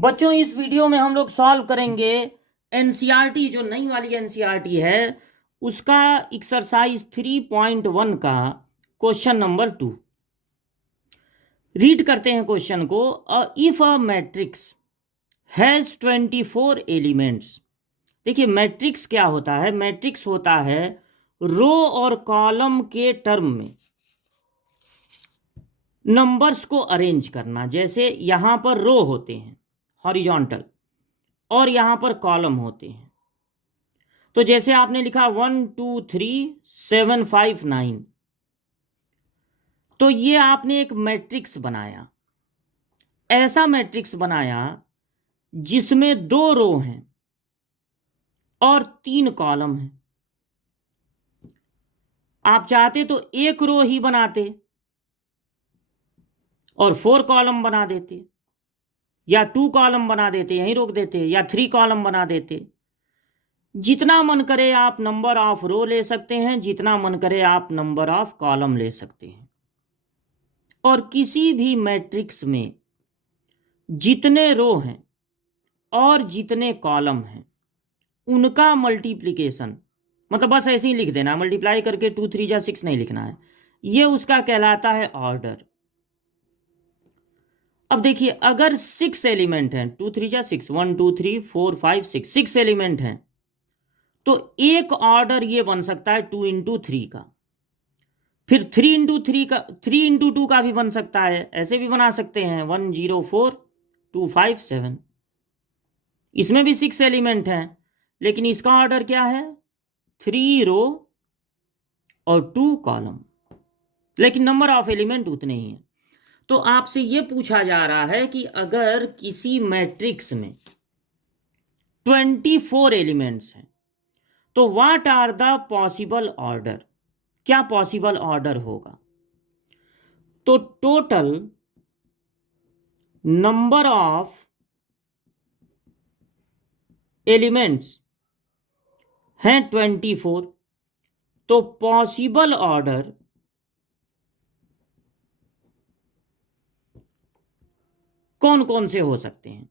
बच्चों इस वीडियो में हम लोग सॉल्व करेंगे एनसीईआरटी जो नई वाली एनसीईआरटी है उसका एक्सरसाइज 3.1 का क्वेश्चन नंबर 2। रीड करते हैं क्वेश्चन को। If a matrix has 24 elements. देखिए मैट्रिक्स क्या होता है, मैट्रिक्स होता है रो और कॉलम के टर्म में नंबर्स को अरेंज करना। जैसे यहां पर रो होते हैं हॉरिजॉन्टल और यहां पर कॉलम होते हैं। तो जैसे आपने लिखा 1 2 3 7 5 9, तो ये आपने एक मैट्रिक्स बनाया। ऐसा मैट्रिक्स बनाया जिसमें 2 रो हैं और 3 कॉलम हैं। आप चाहते तो एक रो ही बनाते और 4 कॉलम बना देते, या 2 कॉलम बना देते, यहीं रोक देते, या 3 कॉलम बना देते। जितना मन करे आप नंबर ऑफ रो ले सकते हैं, जितना मन करे आप नंबर ऑफ कॉलम ले सकते हैं। और किसी भी मैट्रिक्स में जितने रो हैं और जितने कॉलम हैं उनका मल्टीप्लिकेशन, मतलब बस ऐसे ही लिख देना, मल्टीप्लाई करके 2 3 जा 6 नहीं लिखना है, ये उसका कहलाता है ऑर्डर। अब देखिए अगर 6 एलिमेंट हैं, 2 3 जा 6, 1 2 3 4 5 6, 6 एलिमेंट हैं, तो एक ऑर्डर ये बन सकता है 2 इंटू 3 का। फिर 3 इंटू 3 का, 3 इंटू 2 का भी बन सकता है, ऐसे भी बना सकते हैं 1 0 4 2 5 7। इसमें भी 6 एलिमेंट हैं, लेकिन इसका ऑर्डर क्या है, 3 रो और 2 कॉलम, लेकिन नंबर ऑफ एलिमेंट उतने ही हैं। तो आपसे यह पूछा जा रहा है कि अगर किसी मैट्रिक्स में 24 एलिमेंट्स हैं तो what are the possible order, क्या पॉसिबल ऑर्डर होगा। तो टोटल नंबर ऑफ एलिमेंट्स हैं 24, तो पॉसिबल ऑर्डर कौन कौन से हो सकते हैं।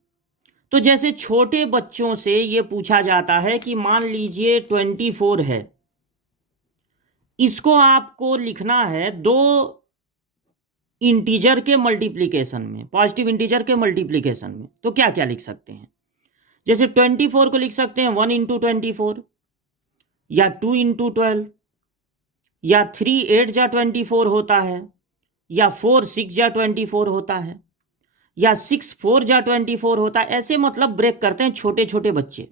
तो जैसे छोटे बच्चों से यह पूछा जाता है कि मान लीजिए 24 है, इसको आपको लिखना है 2 इंटीजर के मल्टीप्लिकेशन में, पॉजिटिव इंटीजर के मल्टीप्लिकेशन में। तो क्या क्या लिख सकते हैं, जैसे 24 को लिख सकते हैं 1 इंटू 24, या 2 इंटू 12, या 3 8 जा 24 होता है, या 4 6 जा 24 होता है, या 6 4 जा 24 होता है। ऐसे मतलब ब्रेक करते हैं छोटे छोटे बच्चे।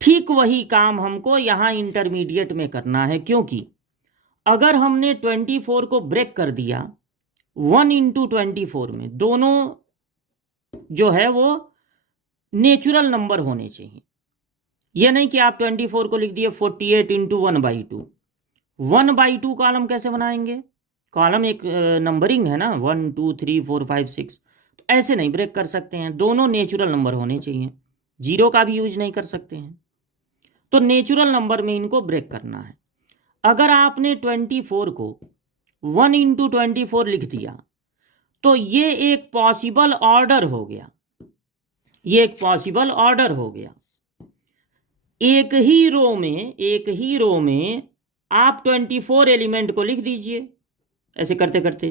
ठीक वही काम हमको यहां इंटरमीडिएट में करना है, क्योंकि अगर हमने 24 को ब्रेक कर दिया 1 इंटू 24 में, दोनों जो है वो नेचुरल नंबर होने चाहिए। यह नहीं कि आप 24 को लिख दिए 48 इंटू 1/2। 1/2 कॉलम कैसे बनाएंगे, कॉलम एक नंबरिंग है ना, 1 2 3 4 5 6। तो ऐसे नहीं ब्रेक कर सकते हैं, दोनों नेचुरल नंबर होने चाहिए, जीरो का भी यूज नहीं कर सकते हैं। तो नेचुरल नंबर में इनको ब्रेक करना है। अगर आपने 24 को 1 इंटू 24 लिख दिया तो ये एक पॉसिबल ऑर्डर हो गया, ये एक पॉसिबल ऑर्डर हो गया। एक ही रो में आप 24 एलिमेंट को लिख दीजिए ऐसे करते करते,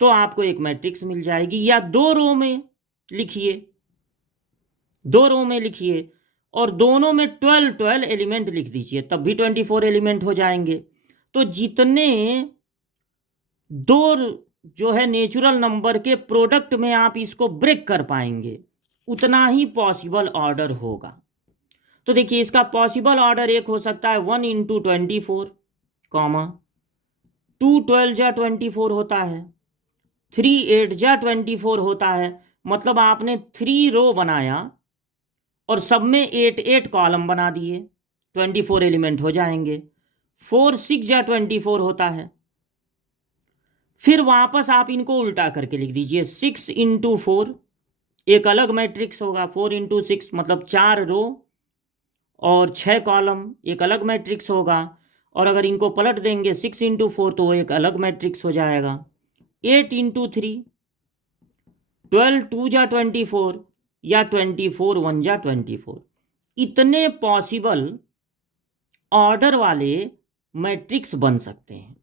तो आपको एक मैट्रिक्स मिल जाएगी। या 2 रो में लिखिए, 2 रो में लिखिए और दोनों में 12 12 एलिमेंट लिख दीजिए, तब भी 24 एलिमेंट हो जाएंगे। तो जितने दो जो है नेचुरल नंबर के प्रोडक्ट में आप इसको ब्रेक कर पाएंगे, उतना ही पॉसिबल ऑर्डर होगा। तो देखिए इसका पॉसिबल ऑर्डर एक हो सकता है 1 इंटू 24, कॉमा 2 12 जा 24 होता है, 3 8 जा 24 होता है। मतलब आपने 3 रो बनाया और सब में 8 8 कॉलम बना दिए, 24 एलिमेंट हो जाएंगे। 4 6 जा 24 होता है। फिर वापस आप इनको उल्टा करके लिख दीजिए, 6 इंटू 4 एक अलग मैट्रिक्स होगा, 4 इंटू 6 मतलब 4 रो और 6 कॉलम एक अलग मैट्रिक्स होगा। और अगर इनको पलट देंगे 6 इंटू 4 तो वो एक अलग मैट्रिक्स हो जाएगा। 8 इंटू 3 12 2 जा 24 या 24 1 जा 24, इतने पॉसिबल ऑर्डर वाले मैट्रिक्स बन सकते हैं।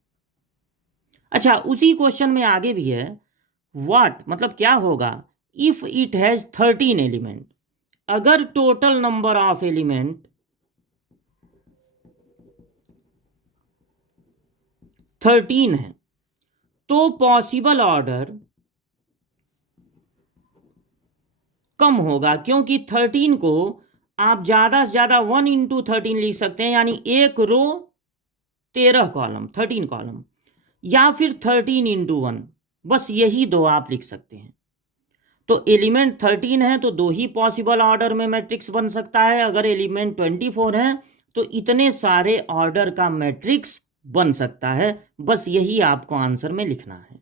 अच्छा, उसी क्वेश्चन में आगे भी है, व्हाट मतलब क्या होगा इफ इट हैज 13 एलिमेंट, अगर टोटल नंबर ऑफ एलिमेंट 13 है तो पॉसिबल ऑर्डर कम होगा, क्योंकि 13 को आप ज्यादा से ज्यादा 1 इंटू 13 लिख सकते हैं, यानी एक रो 13 कॉलम 13 कॉलम, या फिर 13 इंटू 1, बस यही दो आप लिख सकते हैं। तो एलिमेंट 13 है तो दो ही पॉसिबल ऑर्डर में मैट्रिक्स बन सकता है, अगर एलिमेंट 24 है तो इतने सारे ऑर्डर का मैट्रिक्स बन सकता है, बस यही आपको आंसर में लिखना है।